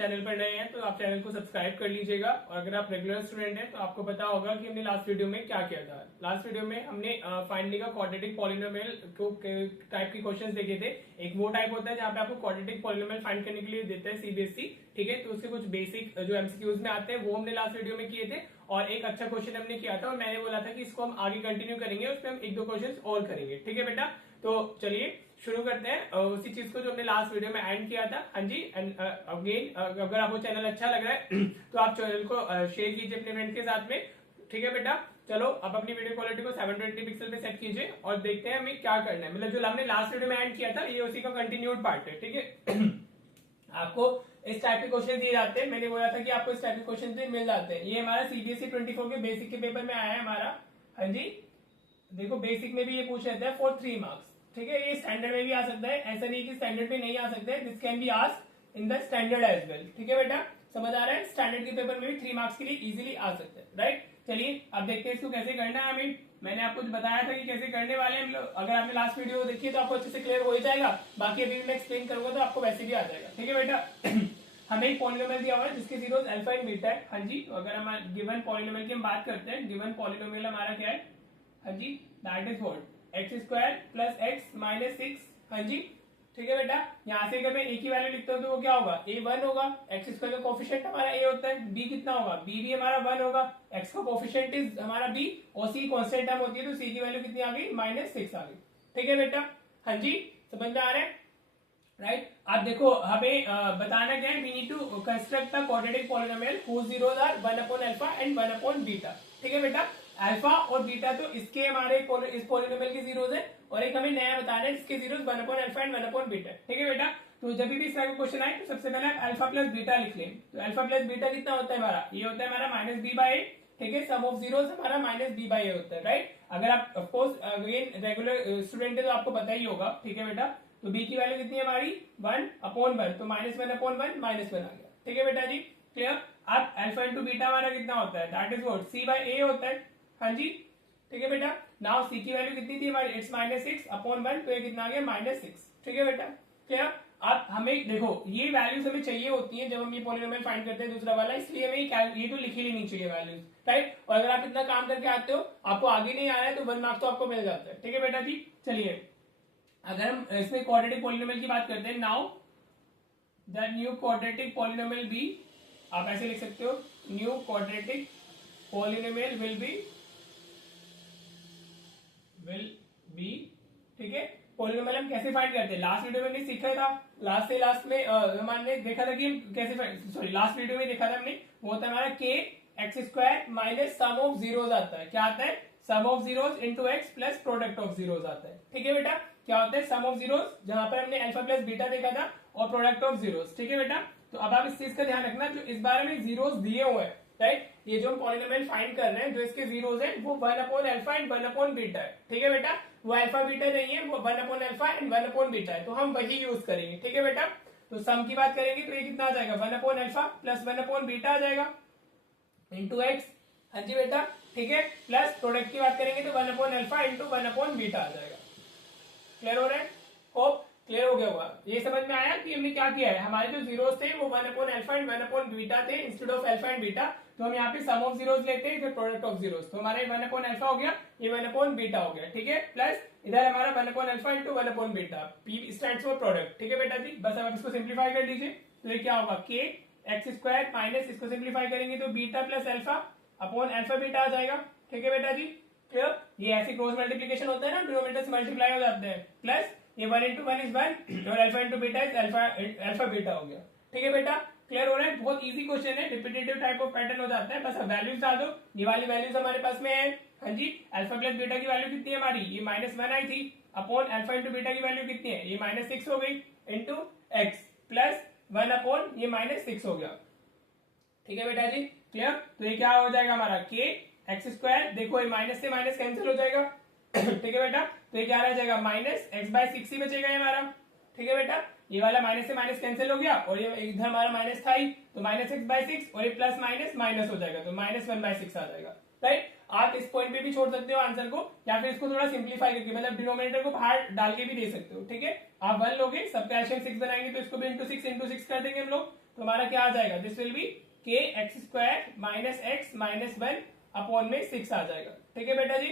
Channel पर नए हैं तो आप चैनल को सब्सक्राइब कर लीजिएगा, और अगर आप रेगुलर स्टूडेंट हैं तो आपको पता होगा कि हमने लास्ट वीडियो में क्या किया था। लास्ट वीडियो में हमने फाइंड का क्वाड्रेटिक पॉलिनोमियल को टाइप के क्वेश्चंस देखे थे। एक वो टाइप होता है जहां पे आपको क्वाड्रेटिक पॉलिनोमियल फाइंड करने के लिए देता है सीबीएसई, ठीक है। तो उसके कुछ बेसिक जो एमसीक्यूज में आते हैं वो हमने लास्ट वीडियो में किए थे, और एक अच्छा क्वेश्चन हमने किया था और मैंने बोला था कि इसको हम आगे कंटिन्यू करेंगे, उसमें हम एक दो क्वेश्चन और करेंगे, ठीक है बेटा। तो चलिए शुरू करते हैं उसी चीज को जो हमने लास्ट वीडियो में एंड किया था। हाँ जी, एंड अगेन अगर आपको चैनल अच्छा लग रहा है तो आप चैनल को शेयर कीजिए अपने फ्रेंड के साथ में, ठीक है बेटा। चलो अब अपनी वीडियो क्वालिटी को 720 पिक्सल पे सेट कीजिए और देखते हैं हमें क्या करना है। मतलब जो हमने लास्ट वीडियो में एंड किया था ये उसी का कंटिन्यूड पार्ट है, ठीक है। आपको इस टाइप के क्वेश्चन दिए जाते हैं, मैंने बोला था कि आपको इस टाइप के क्वेश्चन मिल जाते हैं। ये हमारा सीबीएसई 24 के बेसिक के पेपर में आया है हमारा। हाँ जी, देखो बेसिक में भी ये पूछ लेते हैं फॉर 3 मार्क्स, ठीक है। ये स्टैंडर्ड में भी आ सकता है, ऐसा नहीं कि स्टैंडर्ड में नहीं आ सकते, this can be asked in the standard as well, ठीक है बेटा। समझ आ रहा है, स्टैंडर्ड के पेपर में भी 3 मार्क्स के लिए इजीली आ सकते हैं, राइट। चलिए अब देखते हैं इसको कैसे करना है। मैंने आपको बताया था कि कैसे करने वाले हैं हम लोग। अगर आपने लास्ट वीडियो देखी है तो आपको अच्छे से क्लियर हो ही जाएगा, बाकी अभी मैं एक्सप्लेन करूंगा तो आपको वैसे भी आ जाएगा, ठीक है बेटा। हमें एक पॉलिनोमियल दिया हुआ है जिसके जीरोस अल्फा एंड बीटा है। हाँ जी, तो अगर हम गिवन पॉलिनोमियल की हम बात करते हैं, गिवन पॉलिनोमियल हमारा क्या है? हाँ जी, that is what x square plus x minus 6। हाँ जी, ठीक है बेटा। यहाँ से अगर मैं ए की वैल्यू लिखता हूँ तो वो क्या होगा? ए 1 होगा। एक्स स्क्वायर का कोफिशिएंट हमारा ए होता है, बी कितना होगा? बी भी हमारा 1 होगा। एक्स का कोफिशिएंट इज हमारा बी और सी कांस्टेंट टर्म होती है, तो सी की वैल्यू कितनी आ गई? -6 आ गई, ठीक है बेटा। हाँ जी, समझ में आ रहा है, राइट। आप देखो हमें बताना क्या है, we need to construct the quadratic polynomial whose zeros are 1 upon alpha and 1 upon beta, ठीक है बेटा। अल्फा और बीटा तो इसके हमारे इस पॉलिनोमियल के जीरोस है, और एक हमें नया बताना है जिसके zeros 1 upon alpha and 1 upon beta, ठीक है बेटा। तो जब भी इस तरह का क्वेश्चन आए तो सबसे पहले आप अल्फा प्लस बीटा लिख लें। तो अल्फा प्लस बीटा कितना होता है हमारा? ये होता है हमारा -b/a, ठीक है। सम ऑफ जीरोस हमारा -b/a होता है, राइट। अगर आप ऑफकोर्स अगेन रेगुलर स्टूडेंट है तो आपको पता ही होगा, ठीक है बेटा। तो b की वैल्यू कितनी है हमारी? 1/1, तो -1/1 -1 आ गया, ठीक है बेटा जी, क्लियर। अब अल्फा इंटू बीटा हमारा कितना होता है? दैट इज व्हाट c/a होता है। हाँ जी, ठीक है बेटा। नाउ c की वैल्यू कितनी थी हमारी? इट्स -6/1, तो ये कितना आ गया? -6, ठीक है बेटा, क्लियर। अब हमें देखो ये वैल्यूज हमें चाहिए होती है जब हम ये पॉलिनोमियल फाइंड करते हैं दूसरा वाला, इसलिए हमें ये तो लिखी लेनी चाहिए वैल्यूज, राइट। और अगर आप इतना काम करके आते हो, आपको आगे नहीं आ रहा है तो 1 मार्क्स तो आपको मिल जाता है, ठीक है बेटा जी। चलिए अगर हम इसमें क्वाड्रेटिक पॉलिनोमियल की बात करते हैं, now the new quadratic polynomial be, आप ऐसे लिख सकते हो, new quadratic polynomial will be, ठीक है। पॉलिनोमियल हम कैसे फाइंड करते हैं? लास्ट वीडियो में हमने सीखा था, लास्ट में हमने देखा था कि हम कैसे लास्ट वीडियो में देखा था हमने, वो होता है हमारा k x square minus sum of zeros आता है। क्या आता है? Sum of zeros into x plus product of zeros आता है, ठीक है बेटा। क्या होता है? सम ऑफ जीरोस, जहां पर हमने अल्फा प्लस बीटा देखा था, और प्रोडक्ट ऑफ जीरोस, ठीक है बेटा। तो अब आप इस चीज का ध्यान रखना, जो इस बारे में जीरोस दिए हुए हैं, राइट, ये जो हम पॉलिनोमियल फाइंड कर रहे हैं, जो इसके जीरोस हैं वो 1 upon alpha and 1 upon beta है, ठीक है बेटा। वो अल्फा बीटा नहीं है, वो 1 upon alpha and 1 upon beta है, तो हम वही यूज करेंगे, ठीक है बेटा। तो सम की बात करेंगे तो ये कितना आ जाएगा? 1 upon alpha plus 1 upon beta आ जाएगा इंटू एक्स। हाँ जी बेटा, ठीक है। प्लस प्रोडक्ट की बात करेंगे तो 1 upon alpha into 1 upon beta आ जाएगा। क्लियर हो रहा है? होप क्लियर हो गया होगा। ये समझ में आया कि हमने क्या किया है? हमारे जो जीरोस थे वो 1 upon alpha and 1 upon beta थे instead of alpha and beta, तो हम यहाँ पे सम ऑफ जीरोस लेते हैं, फिर प्रोडक्ट ऑफ जीरोस। तो हमारा 1 अपॉन अल्फा हो गया, ये 1 अपॉन बीटा हो गया, ठीक है। प्लस इधर हमारा 1 upon alpha into 1 upon beta, P stands for product, ठीक है बेटा जी। बस अब इसको सिंप्लीफाई कर लीजिए, तो ये क्या होगा? k एक्स स्क्वायर माइनस, इसको सिंप्लीफाई करेंगे तो beta plus alpha upon alpha beta आ जाएगा, ठीक है बेटा जी, क्लियर। ये ऐसे क्रॉस मल्टीप्लीकेशन होता है ना, डिनोमिनेटर्स मल्टीप्लाई हो जाते हैं। प्लस ये 1 इंटू 1 इज 1 और alpha into beta is alpha beta हो गया, ठीक है बेटा। क्लियर हो रहा है? बहुत इजी क्वेश्चन है, रिपीटेटिव टाइप ऑफ पैटर्न हो जाता है। बस अब वैल्यूज डाल दो, ये वाली वैल्यूज हमारे पास में है। हाँ जी, अल्फा प्लस बीटा की वैल्यू कितनी है हमारी? ये -1 आई थी, अपॉन अल्फा इंटू बीटा की वैल्यू कितनी है? ये -6 हो गई, इंटू एक्स प्लस 1 अपॉन ये -6 हो गया, ठीक है बेटा जी, क्लियर। तो ये क्या हो जाएगा हमारा? k एक्स स्क्वायर, देखो ये माइनस से माइनस कैंसिल हो जाएगा, ठीक है बेटा। तो ये क्या रह जाएगा? -x/6 ही बचेगा ये हमारा, ठीक है बेटा। ये वाला माइनस से माइनस कैंसिल हो गया, और ये इधर हमारा माइनस था ही, तो -x/6, और ये प्लस माइनस माइनस हो जाएगा, तो -1/6 आ जाएगा, राइट। आप इस पॉइंट पे भी छोड़ सकते हो आंसर को, या फिर इसको थोड़ा सिंप्लीफाई करके, मतलब डिनोमिनेटर को बाहर डाल के भी दे सकते हो, ठीक है। आप 1 लोगे, सबट्रैक्शन 6 बनाएंगे, तो इसको भी इंटू 6 कर देंगे हम लोग, तो हमारा क्या आ जाएगा, दिस विल बी के x square minus x minus 1 upon में 6 आ जाएगा। ठीक है बेटा जी,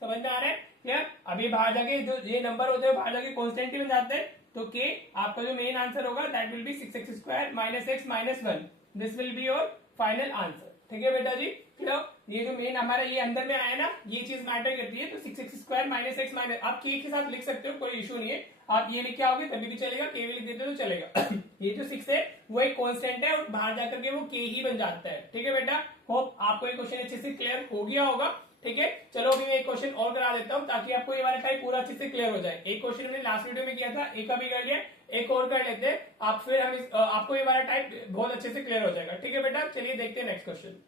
समझ में आ रहा है क्लियर। अभी बाहर जाके जो ये नंबर होते हैं बाहर जाके कॉन्स्टेंट ही बन जाते हैं, तो के आपका जो मेन आंसर होगा that will be 6x square minus x minus 1, this will be your final answer. ठीक है बेटा जी, क्लियर। ये जो मेन हमारा ये अंदर में आया ना, ये चीज मैटर करती है। तो 6x square minus x minus, आप के के साथ लिख सकते हो, कोई इशू नहीं है। आप ये लिख के आओगे तभी भी चलेगा, के भी लिख देते हो तो चलेगा। ये जो 6 है वो एक कांस्टेंट है और बाहर जाकर के वो के ही बन जाता है। ठीक है बेटा, होप आपको ये क्वेश्चन अच्छे से क्लियर हो गया होगा। ठीक है, चलो अभी मैं एक क्वेश्चन और करा देता हूँ ताकि आपको ये वाला टाइप पूरा अच्छे से क्लियर हो जाए। एक क्वेश्चन हमने लास्ट वीडियो में किया था, एक अभी कर लिया, एक और कर लेते हैं आप, फिर हम आपको ये वाला टाइप बहुत अच्छे से क्लियर हो जाएगा। ठीक है बेटा, चलिए देखते हैं नेक्स्ट क्वेश्चन।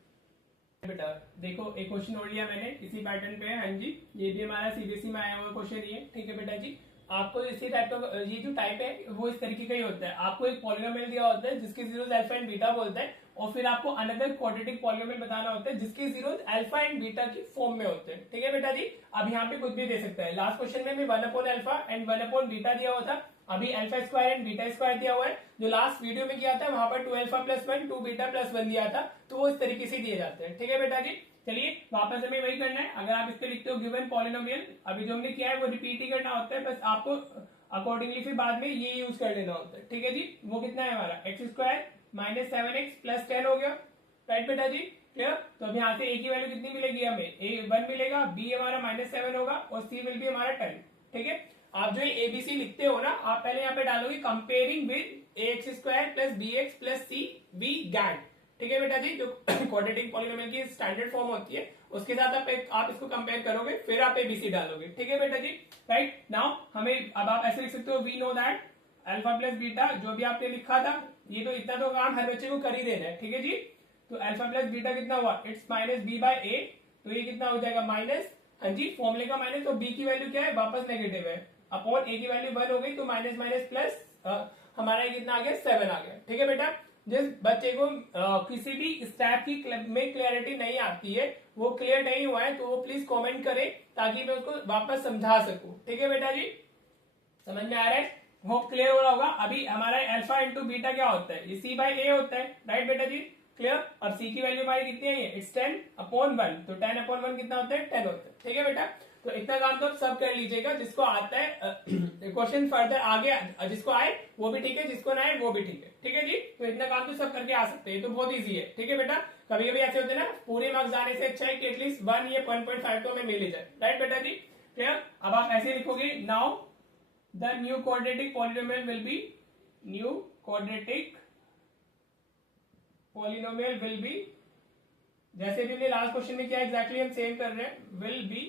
बेटा देखो एक क्वेश्चन और लिया मैंने इसी पैटर्न पे। हाँ जी, ये भी हमारा सीबीएसई में आया हुआ क्वेश्चन ही है। ठीक है बेटा जी, आपको इसी टाइप का ये जो टाइप है वो इस तरीके का ही होता है। आपको एक पॉलिनोमियल दिया होता है जिसके जीरोस अल्फा एंड बीटा बोलते हैं, और फिर आपको अनदर क्वाड्रेटिक पॉलिनोमियल बताना होता है जिसके जीरोस अल्फा एंड बीटा की फॉर्म में होते हैं। ठीक है बेटा जी, अब यहाँ पे कुछ भी दे सकता है। लास्ट क्वेश्चन में भी 1 upon alpha and 1 upon beta दिया हुआ था, अभी alpha square and beta square दिया हुआ है। जो लास्ट वीडियो में किया था वहां पर 2 अल्फा प्लस 1 2 बीटा प्लस 1 दिया था, तो वो इस तरीके से दिए जाते हैं। ठीक है बेटा जी, चलिए वापस हमें वही करना है। अगर आप इस पे लिखते हो गिवन पॉलिनोमियल, अभी जो हमने किया है वो रिपीट ही करना होता है, बस आपको अकॉर्डिंगली फिर बाद में ये यूज कर लेना होता है। ठीक है जी, वो कितना है हमारा x square minus 7x plus 10 हो गया। राइट बेटा जी, क्लियर। तो अब यहाँ से ए की वैल्यू कितनी मिलेगी हमें, ए 1 मिलेगा, बी हमारा माइनस 7 होगा और सी विल बी हमारा 10। ठीक है, आप जो एबीसी लिखते हो ना, आप पहले यहाँ पे डालोगे comparing with a x square plus b x plus c we get. ठीक है बेटा जी, जो क्वाड्रेटिक पॉलिनोमियल की स्टैंडर्ड फॉर्म होती है उसके साथ आप इसको कंपेयर करोगे, फिर आप एबीसी डालोगे। ठीक है बेटा जी, राइट। नाउ हमें अब आप ऐसे लिख सकते हो, we know that alpha plus beta, जो भी आपने लिखा था ये तो इतना तो काम हर बच्चे को कर ही देना है। ठीक है जी, तो अल्फा प्लस बीटा कितना हुआ, इट्स माइनस बी बाय ए, तो ये कितना हो जाएगा माइनस, हाँ जी फॉर्मूले का माइनस, तो बी की वैल्यू क्या है वापस नेगेटिव है, अपॉन ए की वैल्यू 1 हो गई, तो माइनस माइनस प्लस हमारा कितना आ गया 7 आ गया। ठीक है बेटा, जिस बच्चे को किसी भी स्टेप की में क्लियरिटी नहीं आती है, वो क्लियर नहीं हुआ है, तो वो प्लीज कमेंट करे ताकि मैं उसको वापस समझा सकूं। ठीक है बेटा जी, समझ में आ रहा है, होप क्लियर हो रहा होगा। अभी हमारा अल्फा इंटू बीटा क्या होता है, ये सी बाई ए होता है। राइट बेटा जी, क्लियर। अब सी की वैल्यू हमारी कितनी है, इट्स 10 अपॉन 1, तो 10 अपॉन 1 कितना होता है 10 होता है। ठीक है बेटा, तो इतना काम तो आप सब कर लीजिएगा, जिसको आता है क्वेश्चन फर्दर आगे जिसको आए वो भी ठीक है, जिसको ना आए वो भी ठीक है। ठीक है जी, तो इतना काम तो सब करके आ सकते हैं, तो बहुत इजी है। ठीक है बेटा, कभी कभी ऐसे होते हैं ना, पूरे मार्क्स आने से अच्छा है कि एटलीस्ट 1 या 1.5 तो हमें मिल ही जाए। राइट बेटा जी, क्लियर। अब आप ऐसे लिखोगे, now the new quadratic polynomial will B, new quadratic polynomial will B, जैसे भी हमने लास्ट क्वेश्चन में किया एग्जैक्टली हम सेम कर रहे हैं, विल बी,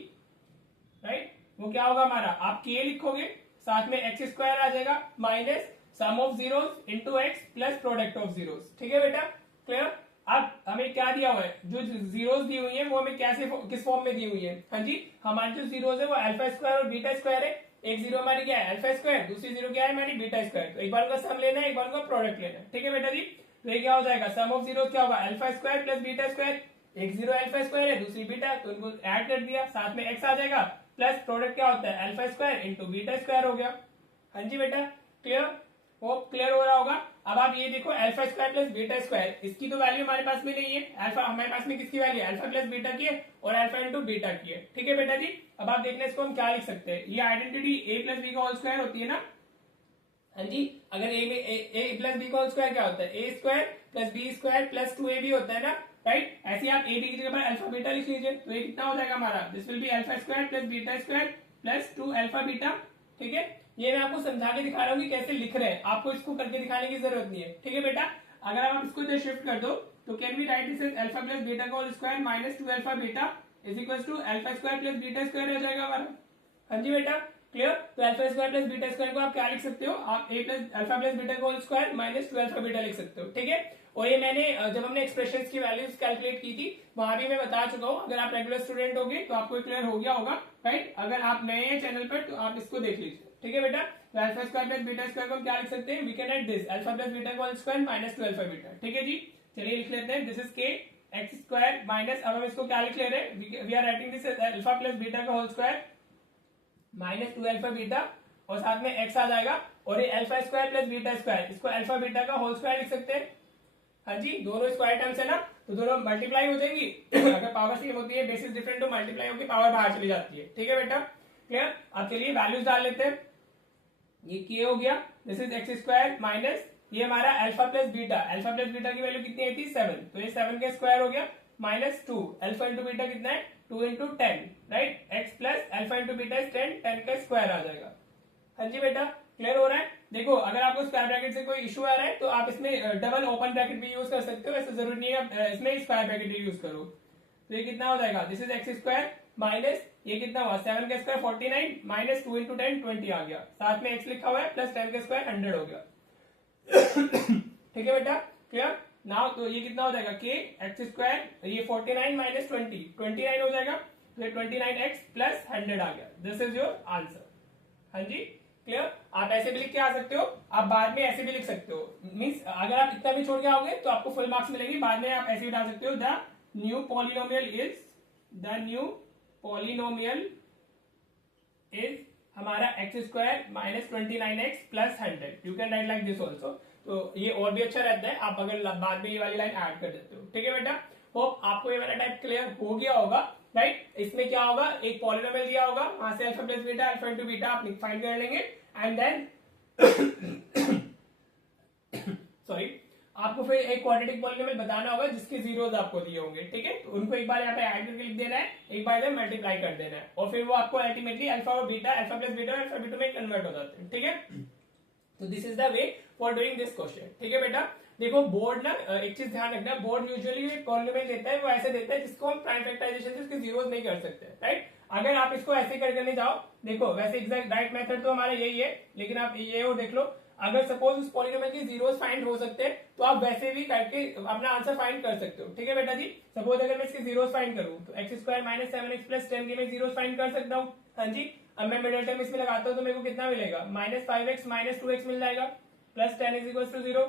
राइट। वो क्या होगा हमारा, आप के लिखोगे, साथ में एक्स स्क्वायर आ जाएगा minus sum of zeros into x plus product of zeros. ठीक है बेटा, क्लियर। अब हमें क्या दिया हुआ है, जो जीरोस दी हुई है वो हमें कैसे किस फॉर्म में दी हुई है, हाँ जी हमारी जो जीरोस है वो अल्फा स्क्वायर और बीटा स्क्वायर है। एक जीरो हमारी क्या है अल्फा स्क्वायर, दूसरी जीरो क्या है हमारी बीटा स्क्वायर, तो एक बार का सम लेना है, एक बार का प्रोडक्ट लेना है। ठीक है बेटा जी, तो ये क्या हो जाएगा, सम ऑफ जीरो क्या होगा alpha square plus beta square, एक जीरो अल्फा स्क्वायर है दूसरी बीटा, तो इनको ऐड कर दिया, साथ में एक्स आ जाएगा, प्लस प्रोडक्ट क्या होता है alpha square into beta square हो गया। हाँ जी बेटा, क्लियर, वो क्लियर हो रहा होगा। अब आप ये देखो alpha square plus beta square, इसकी तो वैल्यू हमारे पास में नहीं है, अल्फा हमारे पास में किसकी वैल्यू है अल्फा प्लस बीटा की है और अल्फा इंटू बीटा की है। ठीक है बेटा जी, अब आप देखना इसको हम क्या लिख सकते हैं, ये आइडेंटिटी ए प्लस बी का होल स्क्वायर होती है ना, हाँ जी अगर ए में ए प्लस बी का होल स्क्वायर क्या होता है a square plus b square plus 2ab होता है ना, राइट। ऐसे आप ए बी की जगह पर अल्फा बीटा लिख लीजिए, तो ये कितना हो जाएगा हमारा, this will be alpha square plus beta square plus 2 alpha beta. ठीक है, ये मैं आपको समझा के दिखा रहा हूँ कि कैसे लिख रहे हैं, आपको इसको करके दिखाने की जरूरत नहीं है। ठीक है बेटा, अगर आप इसको इधर शिफ्ट कर दो तो can we write this as alpha plus beta का whole square minus 2 alpha beta is equal to alpha square plus beta square हो जाएगा हमारा। हाँ जी बेटा, क्लियर। तो alpha square plus beta square को आप क्या लिख सकते हो, आप a plus alpha plus beta का whole square minus 2 alpha beta लिख सकते हो। ठीक है, और ये मैंने जब हमने एक्सप्रेशंस की वैल्यूज कैलकुलेट की थी वहां भी मैं बता चुका हूँ, अगर आप रेगुलर स्टूडेंट होगे तो आपको क्लियर हो गया होगा, राइट। अगर आप नए हैं चैनल पर तो आप इसको देख लीजिए। ठीक है बेटा, तो alpha square plus beta square को हम क्या लिख सकते हैं, we can write this alpha plus beta का whole square minus 2 alpha beta. ठीक है जी, चलिए लिख लेते हैं, this is k x square minus, अब हम इसको क्या लिख ले रहे हैं, we are writing this alpha plus beta का whole square minus 2 alpha beta और साथ में एक्स आ जाएगा, और ये alpha square plus beta square, इसको अल्फा बीटा का होल स्क्वायर लिख सकते हैं। हाँ जी, दोनों स्क्वायर टर्म्स है ना, तो दोनों मल्टीप्लाई हो जाएंगी। अगर पावर सेम होती है, बेसिस डिफरेंट, तो मल्टीप्लाई होकर पावर बाहर चली जाती है। ठीक है बेटा, क्लियर। अब चलिए वैल्यूज डाल लेते हैं। ये के हो गया, this is x square minus ये हमारा alpha plus beta, alpha plus beta की वैल्यू कितनी आई थी 7, तो ये 7 का स्क्वायर हो गया माइनस 2, अल्फा इंटू बीटा कितना है 2 into 10, right. X plus alpha into beta is 10, 10 का स्क्वायर आ जाएगा। हाँ जी बेटा, क्लियर हो रहा है। देखो अगर आपको स्क्वायर ब्रैकेट से कोई इशू आ रहा है तो आप इसमें डबल ओपन ब्रैकेट भी यूज कर सकते हो, ऐसा जरूरी नहीं है इसमें स्क्वायर ब्रैकेट यूज करो। तो ये कितना हो जाएगा, this is x square minus ये कितना हुआ 7 का स्क्वायर 49 माइनस 2 इंटू 10 20 आ गया, साथ में एक्स लिखा हुआ है, प्लस 10 का स्क्वायर 100 हो गया। ठीक है बेटा, क्लियर। नाउ तो ये कितना हो जाएगा के एक्स स्क्वायर, ये 49 माइनस 20 29 हो जाएगा, तो 29x प्लस 100 आ गया। This is your answer. हाँ जी, क्लियर। आप ऐसे भी लिख के आ सकते हो, आप बाद में ऐसे भी लिख सकते हो। मीन्स अगर आप इतना भी छोड़ के आओगे तो आपको फुल मार्क्स मिलेंगे, बाद में आप ऐसे भी डाल सकते हो। द न्यू पॉलिनोमियल इज हमारा x square minus 29x plus 100। You can write like this also. तो ये और भी अच्छा रहता है आप अगर बाद में ये वाली लाइन ऐड कर देते हो। ठीक है बेटा, होप आपको ये वाला टाइप क्लियर हो गया होगा, राइट। इसमें क्या होगा, एक पॉलिनोमियल दिया होगा, वहां से alpha plus beta, alpha into beta आप फाइंड कर लेंगे, एंड देन सॉरी आपको फिर एक क्वाड्रेटिक पॉलिनोमियल बताना होगा जिसके जीरोस आपको दिए होंगे। ठीक है, तो उनको एक बार यहाँ पे ऐड करके लिख देना है, एक बार इधर मल्टीप्लाई कर देना है, और फिर वो आपको अल्टीमेटली अल्फा और बीटा, अल्फा प्लस बीटा और अल्फा बीटा में कन्वर्ट हो जाते हैं। ठीक है, तो this is the way for doing this question. ठीक है बेटा, देखो बोर्ड ना एक चीज ध्यान रखना, बोर्ड यूजुअली पॉलिनोमियल देता है वो ऐसे देता है जिसको हम प्राइम फैक्टराइजेशन से उसके जीरोस नहीं कर सकते, राइट। अगर आप इसको ऐसे करके नहीं जाओ, देखो वैसे एग्जैक्ट राइट मेथड तो हमारा यही है, लेकिन आप ये और देख लो, अगर सपोज उस पॉलिनोमियल के जीरोस फाइंड हो सकते हैं तो आप वैसे भी करके अपना आंसर फाइंड कर सकते हो। ठीक है बेटा जी, सपोज अगर मैं इसके जीरोस फाइंड करूं तो x square minus 7x plus 10 के मैं जीरोस फाइंड कर सकता हूँ। हाँ जी, अब मैं मिडिल टर्म इसमें लगाता हूँ तो मेरे को कितना मिलेगा, माइनस 5x माइनस 2x मिल जाएगा, प्लस 10 इज इक्वल टू 0।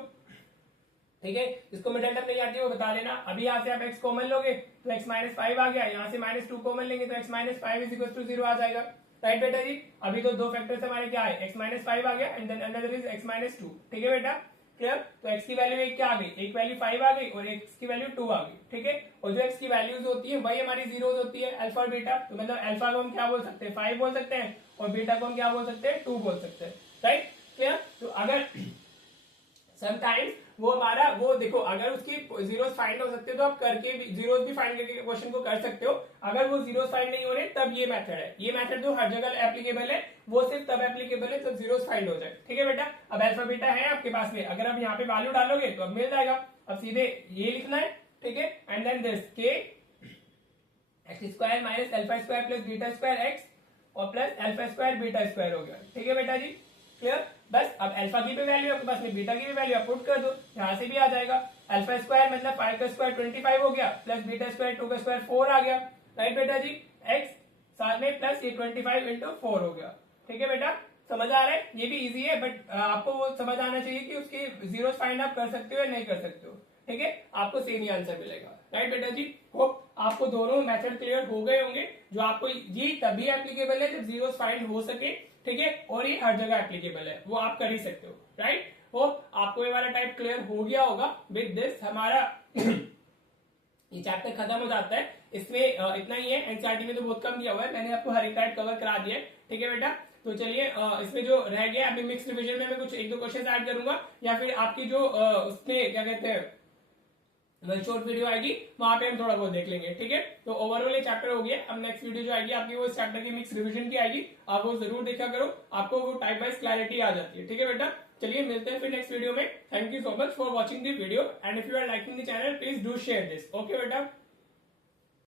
ठीक है, इसको मिडिल टर्म नहीं आती है वो बता लेना। अभी यहाँ से आप x कॉमन लोगे तो x माइनस 5 आ गया, यहाँ से माइनस 2 कॉमन लेंगे तो x minus 5 is equal to 0 आ जाएगा, राइट बेटा जी। अभी तो दो फैक्टर्स हमारे क्या है, x माइनस 5 आ गया and then another is x minus 2। ठीक है बेटा, क्लियर। तो x की वैल्यू एक क्या आ गई, एक वैल्यू 5 आ गई और x की वैल्यू 2 आ गई। ठीक है, और जो x की वैल्यूज होती है वही हमारी जीरोस होती है, अल्फा और बीटा। तो मतलब अल्फा को हम क्या बोल सकते हैं, 5 बोल सकते हैं, और बीटा को हम क्या बोल सकते हैं, 2 बोल सकते हैं, राइट। क्लियर। तो अगर समटाइम्स वो हमारा वो देखो, अगर उसकी जीरोस फाइंड हो सकते हो तो आप करके जीरोस भी फाइंड करके क्वेश्चन को कर सकते हो। अगर वो जीरोस फाइंड नहीं हो रहे तब ये मेथड है, ये मेथड जो हर जगह एप्लीकेबल है वो सिर्फ तब एप्लीकेबल है जब जीरोस फाइंड हो जाए। ठीक है बेटा, अब अल्फा बीटा है आपके पास में, अगर आप यहाँ पे वैल्यू डालोगे तो अब मिल जाएगा। अब सीधे ये लिखना है, ठीक है, and then this k x square minus alpha square plus beta square x और plus alpha square beta square हो गया। ठीक है बेटा जी, क्लियर। बस अब अल्फा की भी वैल्यू आपके पास में, बीटा की भी वैल्यू आप पुट कर दो, यहां से भी आ जाएगा। अल्फा स्क्वायर मतलब 5 का स्क्वायर 25 हो गया, प्लस बीटा स्क्वायर 2 का स्क्वायर 4 आ गया, राइट बेटा जी। एक्स साथ में प्लस ये 25 इंटू 4 हो गया। ठीक है बेटा, समझ आ रहा है, ये भी इजी है, बट आपको वो समझ आना चाहिए कि उसके जीरो फाइंड आप कर सकते हो या नहीं कर सकते हो। ठीक है, आपको सेम ही आंसर मिलेगा, राइट बेटा जी। होप आपको दोनों मेथड क्लियर हो गए होंगे, जो आपको ये तभी एप्लीकेबल है जब जीरो फाइंड हो सके। ठीक है, और ये हर जगह एप्लीकेबल है, वो आप कर ही सकते हो, राइट। होप आपको ये वाला टाइप क्लियर हो गया होगा। विद दिस हमारा ये चैप्टर खत्म हो जाता है। इसमें इतना ही है, एनसीईआरटी में तो बहुत कम दिया हुआ है, मैंने आपको हर एक टाइप कवर करा दिया है। ठीक है बेटा, तो चलिए इसमें जो रह गया अभी मिक्स रिवीजन में मैं कुछ एक दो क्वेश्चन ऐड करूंगा, या फिर आपकी जो उसमें क्या कहते हैं शॉर्ट वीडियो आएगी वहां पे हम थोड़ा बहुत देख लेंगे। ठीक है, तो ओवरऑल ये चैप्टर हो गया। अब नेक्स्ट वीडियो जो आएगी आपकी वो इस चैप्टर की मिक्स रिवीजन की आएगी, आप वो जरूर देखा करो, आपको वो टाइप वाइज क्लैरिटी आ जाती है। ठीक है बेटा, चलिए मिलते हैं फिर नेक्स्ट वीडियो में। Thank you so much for watching the video, and if you are liking the channel please do share this. Okay बेटा।